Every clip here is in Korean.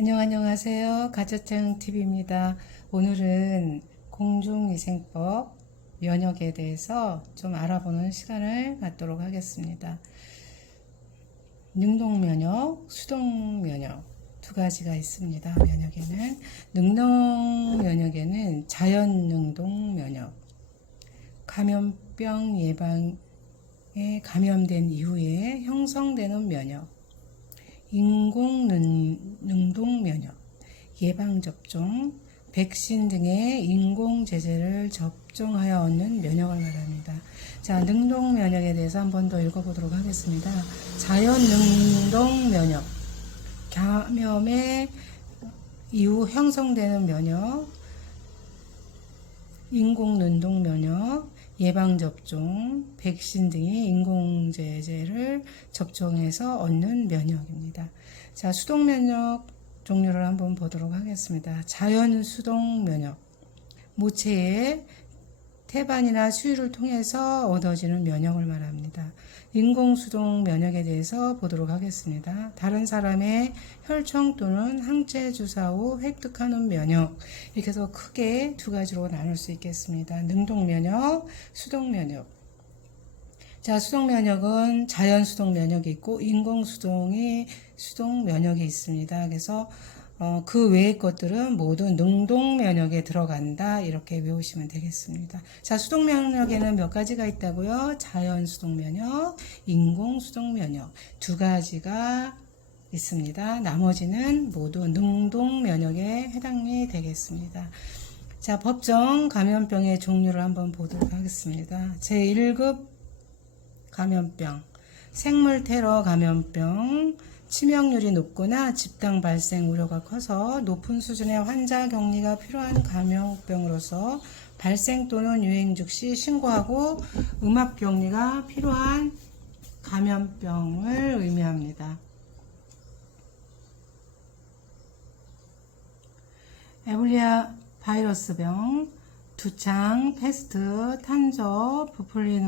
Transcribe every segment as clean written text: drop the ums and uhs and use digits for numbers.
안녕하세요. 가짜짱TV입니다. 오늘은 공중위생법 면역에 대해서 좀 알아보는 시간을 갖도록 하겠습니다. 능동면역, 수동면역 두 가지가 있습니다. 면역에는 능동면역에는 자연능동면역, 감염병 예방에 감염된 이후에 형성되는 면역, 인공능동면역, 예방접종, 백신 등의 인공제제를 접종하여 얻는 면역을 말합니다. 자, 능동면역에 대해서 한 번 더 읽어보도록 하겠습니다. 자연능동면역, 감염의 이후 형성되는 면역, 인공능동면역, 예방접종, 백신 등의 인공제제를 접종해서 얻는 면역입니다. 자, 수동면역 종류를 한번 보도록 하겠습니다. 자연수동면역, 모체의 태반이나 수유를 통해서 얻어지는 면역을 말합니다. 인공수동 면역에 대해서 보도록 하겠습니다. 다른 사람의 혈청 또는 항체 주사 후 획득하는 면역, 이렇게 해서 크게 두 가지로 나눌 수 있겠습니다. 능동면역, 수동면역. 자, 수동면역은 자연수동면역이 있고 수동면역이 있습니다. 그래서 그 외의 것들은 모두 능동면역에 들어간다, 이렇게 외우시면 되겠습니다. 자, 수동면역에는 몇 가지가 있다고요? 자연수동면역, 인공수동면역 두 가지가 있습니다. 나머지는 모두 능동면역에 해당이 되겠습니다. 자, 법정 감염병의 종류를 한번 보도록 하겠습니다. 제1급 감염병, 생물테러 감염병, 치명률이 높거나 집단 발생 우려가 커서 높은 수준의 환자 격리가 필요한 감염병으로서 발생 또는 유행 즉시 신고하고 음압 격리가 필요한 감염병을 의미합니다. 에볼리아 바이러스병, 두창, 패스트, 탄저, 부풀린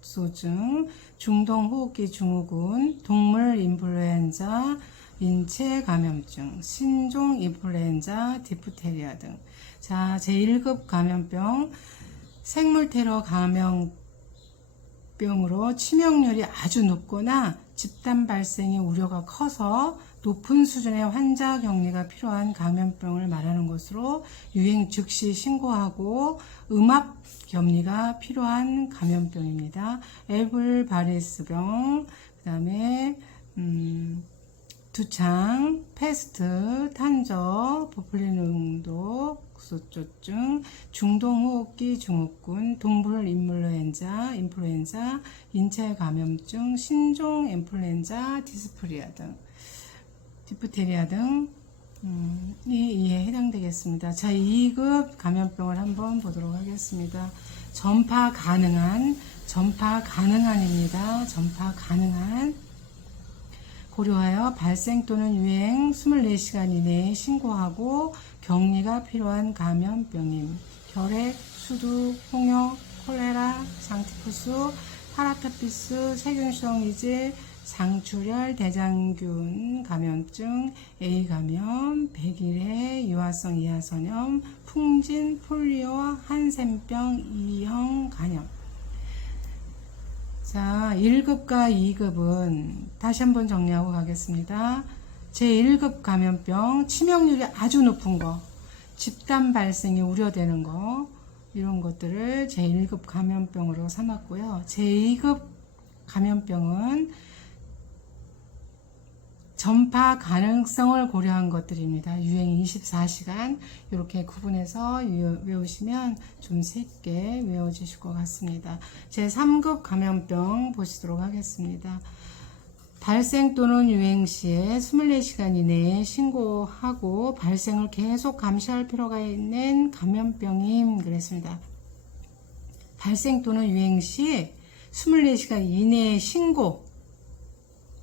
음독소증, 중동호흡기 증후군, 동물 인플루엔자, 인체 감염증, 신종 인플루엔자, 디프테리아 등. 자, 제1급 감염병, 생물테러 감염병으로 치명률이 아주 높거나 집단 발생의 우려가 커서 높은 수준의 환자 격리가 필요한 감염병을 말하는 것으로 유행 즉시 신고하고 음압 격리가 필요한 감염병입니다. 에볼바리스병, 그 다음에 두창, 패스트, 탄저, 부풀린 음독소증, 중동호흡기 증후군, 동물 인플루엔자, 인체 감염증, 신종 인플루엔자, 디프테리아 등이 이에 해당되겠습니다. 자, 2급 감염병을 한번 보도록 하겠습니다. 전파 가능한입니다. 전파 가능한. 고려하여 발생 또는 유행 24시간 이내에 신고하고 격리가 필요한 감염병임. 결핵, 수두, 홍역, 콜레라, 상티푸스, 파라타피스, 세균성 이질, 상출혈, 대장균 감염증, A 감염, 백일해, 유화성 이하선염, 풍진, 폴리오, 한센병, E형 간염. 자, 1급과 2급은 다시 한번 정리하고 가겠습니다. 제1급 감염병, 치명률이 아주 높은 거, 집단 발생이 우려되는 거, 이런 것들을 제1급 감염병으로 삼았고요. 제2급 감염병은 전파 가능성을 고려한 것들입니다. 유행 24시간 이렇게 구분해서 외우시면 좀 쉽게 외워지실 것 같습니다. 제3급 감염병 보시도록 하겠습니다. 발생 또는 유행 시에 24시간 이내에 신고하고 발생을 계속 감시할 필요가 있는 감염병임 그랬습니다. 발생 또는 유행 시 24시간 이내에 신고,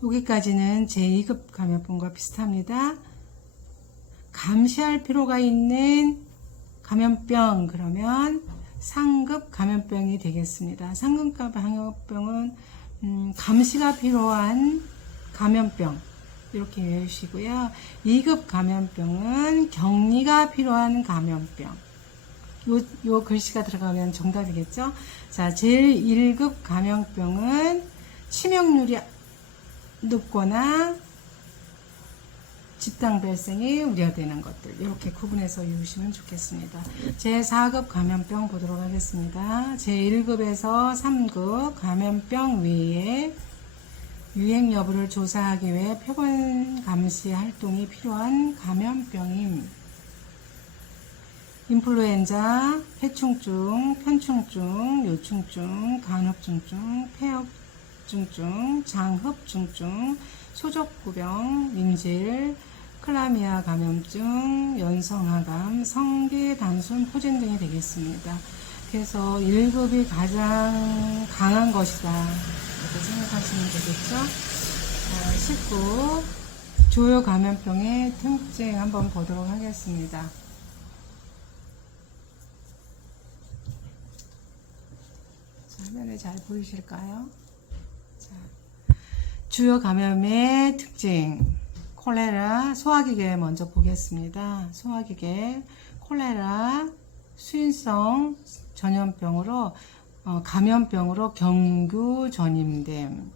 여기까지는 제2급 감염병과 비슷합니다. 감시할 필요가 있는 감염병, 그러면 상급 감염병이 되겠습니다. 상급 감염병은 감시가 필요한 감염병, 이렇게 외우시고요. 2급 감염병은 격리가 필요한 감염병. 요 글씨가 들어가면 정답이겠죠? 자, 제일 1급 감염병은 치명률이 높거나 집단 발생이 우려되는 것들, 이렇게 구분해서 외우시면 좋겠습니다. 제4급 감염병 보도록 하겠습니다. 제1급에서 3급 감염병 외에 유행 여부를 조사하기 위해 표본 감시 활동이 필요한 감염병임. 인플루엔자, 폐충증, 편충증, 요충증, 간흡증증, 폐흡증증, 장흡증증, 소족구병, 민질, 클라미아 감염증, 연성하감, 성기 단순 포진 등이 되겠습니다. 그래서 1급이 가장 강한 것이다, 이렇게 생각하시면 되겠죠. 19 주요 감염병의 특징 한번 보도록 하겠습니다. 화면에 잘 보이실까요? 자, 주요 감염의 특징. 콜레라, 소화기계 먼저 보겠습니다. 소화기계, 콜레라, 수인성 전염병으로 감염병으로 경구 전임됨.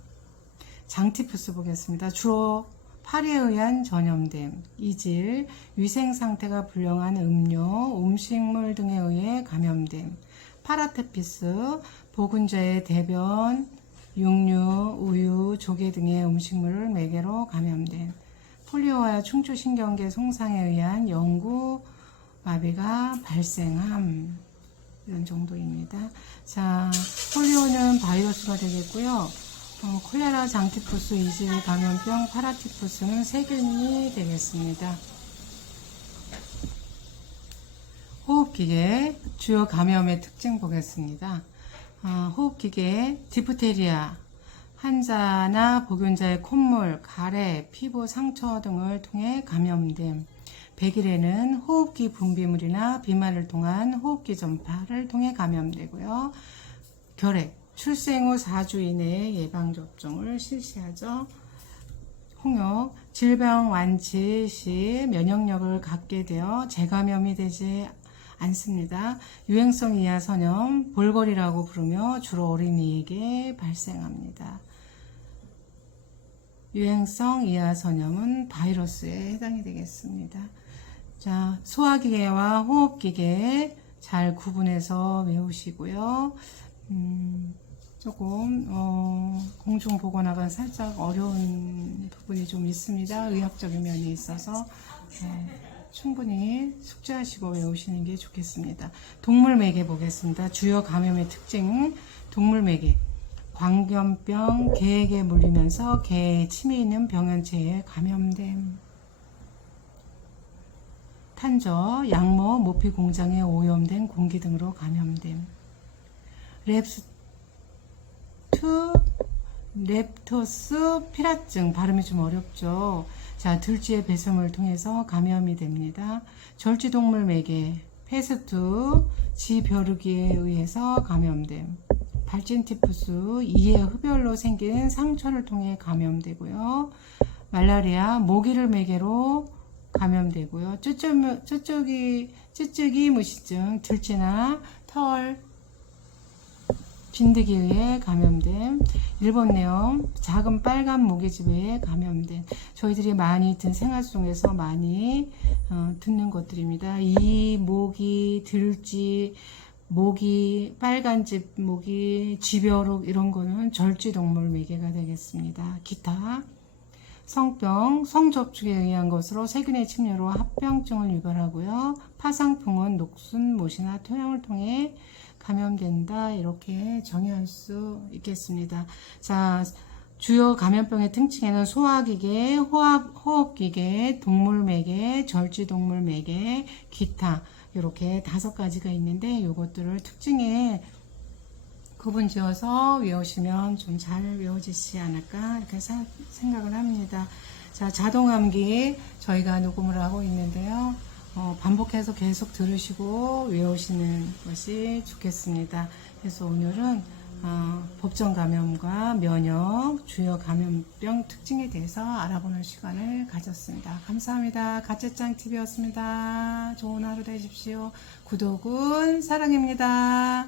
장티푸스 보겠습니다. 주로 파리에 의한 전염됨. 이질, 위생 상태가 불량한 음료, 음식물 등에 의해 감염됨. 파라테피스, 보균자의 대변, 육류, 우유, 조개 등의 음식물을 매개로 감염된. 폴리오와 충추신경계 손상에 의한 영구마비가 발생함. 이런 정도입니다. 자, 폴리오는 바이러스가 되겠고요. 콜레라, 장티푸스, 이질 감염병, 파라티푸스는 세균이 되겠습니다. 호흡기계 주요 감염의 특징 보겠습니다. 호흡기계 디프테리아 환자나 보균자의 콧물, 가래, 피부 상처 등을 통해 감염됨. 백일에는 호흡기 분비물이나 비말을 통한 호흡기 전파를 통해 감염되고요. 결핵, 출생 후 4주 이내에 예방접종을 실시하죠. 홍역, 질병 완치 시 면역력을 갖게 되어 재감염이 되지 않습니다. 유행성 이하 전염, 볼거리라고 부르며 주로 어린이에게 발생합니다. 유행성 이하 전염은 바이러스에 해당이 되겠습니다. 자, 소화기계와 호흡기계 잘 구분해서 외우시고요. 조금 공중보건학은 살짝 어려운 부분이 좀 있습니다. 의학적인 면이 있어서 충분히 숙지하시고 외우시는 게 좋겠습니다. 동물매개 보겠습니다. 주요 감염의 특징, 동물매개. 광견병, 개에게 물리면서 개에 침이 있는 병원체에 감염됨. 탄저, 양모, 모피 공장에 오염된 공기 등으로 감염됨. 렙토스 피라증, 발음이 좀 어렵죠. 자, 들쥐의 배설물을 통해서 감염이 됩니다. 절지동물 매개, 페스트, 지벼르기에 의해서 감염됨. 발진티푸스, 이의 흡열로 생긴 상처를 통해 감염되고요. 말라리아, 모기를 매개로 감염되고요. 쭈쭈기 무시증, 들쥐나 털, 진드기에 의해 감염된. 일본내염, 작은 빨간 모기집에 감염된. 저희들이 많이 든 생활 속에서 많이 듣는 것들입니다. 이 모기, 들쥐, 모기, 빨간집 모기, 쥐벼룩 이런 거는 절지동물 매개가 되겠습니다. 기타 성병, 성접촉에 의한 것으로 세균의 침례로 합병증을 유발하고요. 파상풍은 녹순, 못이나 토양을 통해 감염된다, 이렇게 정의할 수 있겠습니다. 자, 주요 감염병의 특징에는 소화기계, 호흡기계, 동물매개, 절지동물매개, 기타 이렇게 5가지가 있는데 이것들을 특징에 구분 지어서 외우시면 좀 잘 외워지지 않을까 이렇게 생각을 합니다. 자, 자동암기 저희가 녹음을 하고 있는데요. 반복해서 계속 들으시고 외우시는 것이 좋겠습니다. 그래서 오늘은 법정 감염과 면역, 주요 감염병 특징에 대해서 알아보는 시간을 가졌습니다. 감사합니다. 가짜짱TV였습니다. 좋은 하루 되십시오. 구독은 사랑입니다.